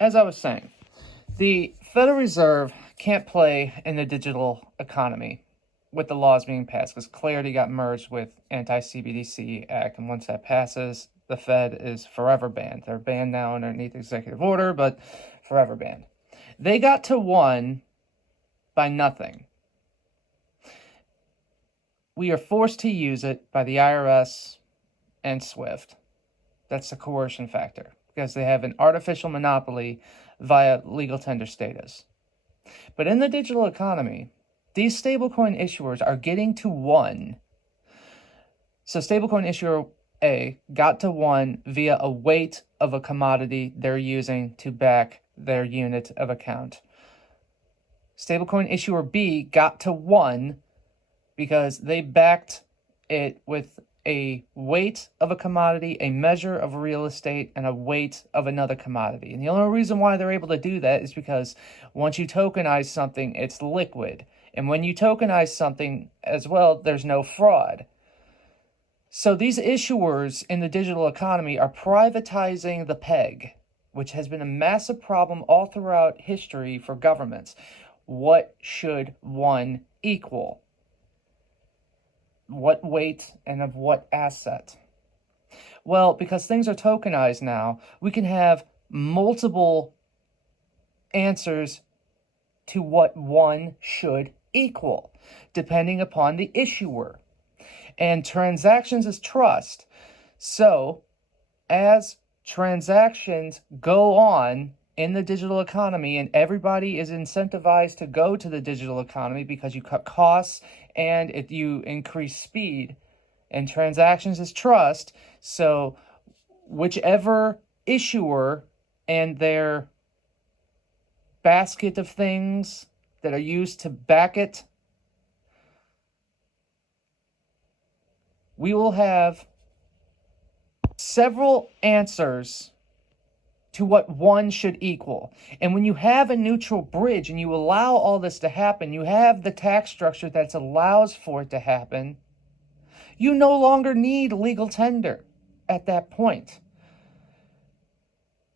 as I was saying, the Federal Reserve can't play in the digital economy with the laws being passed because Clarity got merged with Anti-CBDC Act, and once that passes, the Fed is forever banned. They're banned now underneath executive order, but forever banned. They got to one by nothing. We are forced to use it by the IRS and SWIFT. That's the coercion factor, because they have an artificial monopoly via legal tender status. But in the digital economy, these stablecoin issuers are getting to one. So stablecoin issuer A got to one via a weight of a commodity they're using to back their unit of account. Stablecoin issuer B got to one because they backed it with a weight of a commodity, a measure of real estate, and a weight of another commodity. And the only reason why they're able to do that is because once you tokenize something, it's liquid. And when you tokenize something as well, there's no fraud. So these issuers in the digital economy are privatizing the peg, which has been a massive problem all throughout history for governments. What should one equal? What weight and of what asset? Well, because things are tokenized now, we can have multiple answers to what one should equal, depending upon the issuer. And transactions is trust. So, as transactions go on in the digital economy, and everybody is incentivized to go to the digital economy because you cut costs and you increase speed, and transactions is trust. So whichever issuer and their basket of things that are used to back it, we will have several answers to what one should equal. And when you have a neutral bridge and you allow all this to happen, you have the tax structure that allows for it to happen, you no longer need legal tender at that point.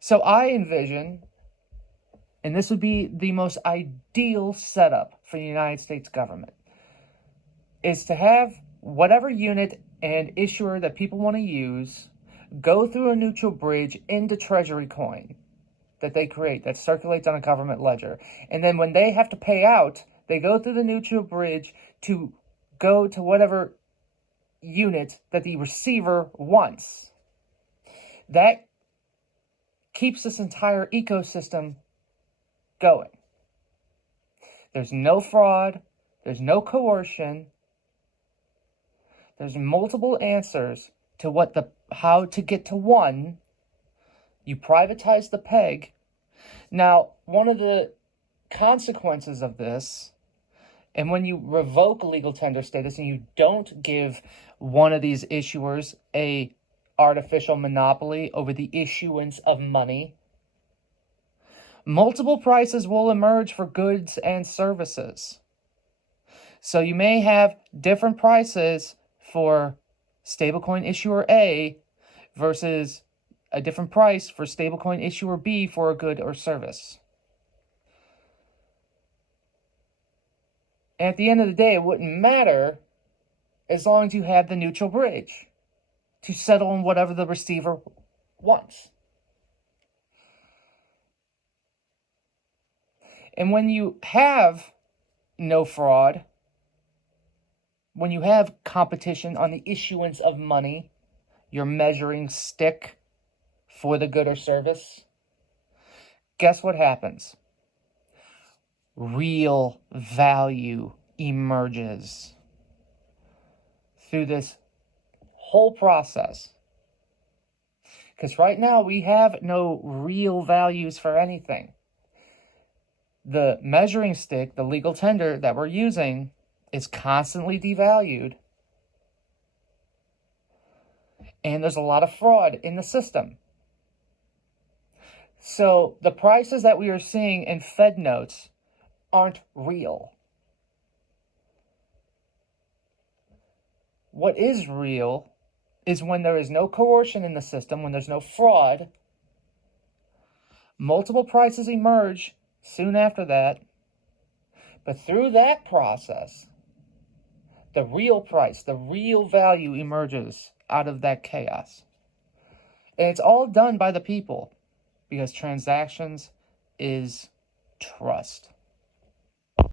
So I envision, and this would be the most ideal setup for the United States government, is to have whatever unit and issuer that people want to use go through a neutral bridge into Treasury coin that they create that circulates on a government ledger. And then when they have to pay out, they go through the neutral bridge to go to whatever unit that the receiver wants. That keeps this entire ecosystem going. There's no fraud. There's no coercion. There's multiple answers to how to get to one. You privatize the peg. Now, one of the consequences of this, and when you revoke legal tender status and you don't give one of these issuers a artificial monopoly over the issuance of money, multiple prices will emerge for goods and services. So you may have different prices for stablecoin issuer A versus a different price for stablecoin issuer B for a good or service. And at the end of the day, it wouldn't matter as long as you have the neutral bridge to settle on whatever the receiver wants. And when you have no fraud, when you have competition on the issuance of money, your measuring stick for the good or service, guess what happens? Real value emerges through this whole process. Because right now we have no real values for anything. The measuring stick, the legal tender that we're using, is constantly devalued. And there's a lot of fraud in the system. So the prices that we are seeing in Fed notes aren't real. What is real is when there is no coercion in the system, when there's no fraud, Multiple prices emerge soon after that. But through that process, the real price, the real value emerges out of that chaos. And it's all done by the people because transactions is trust.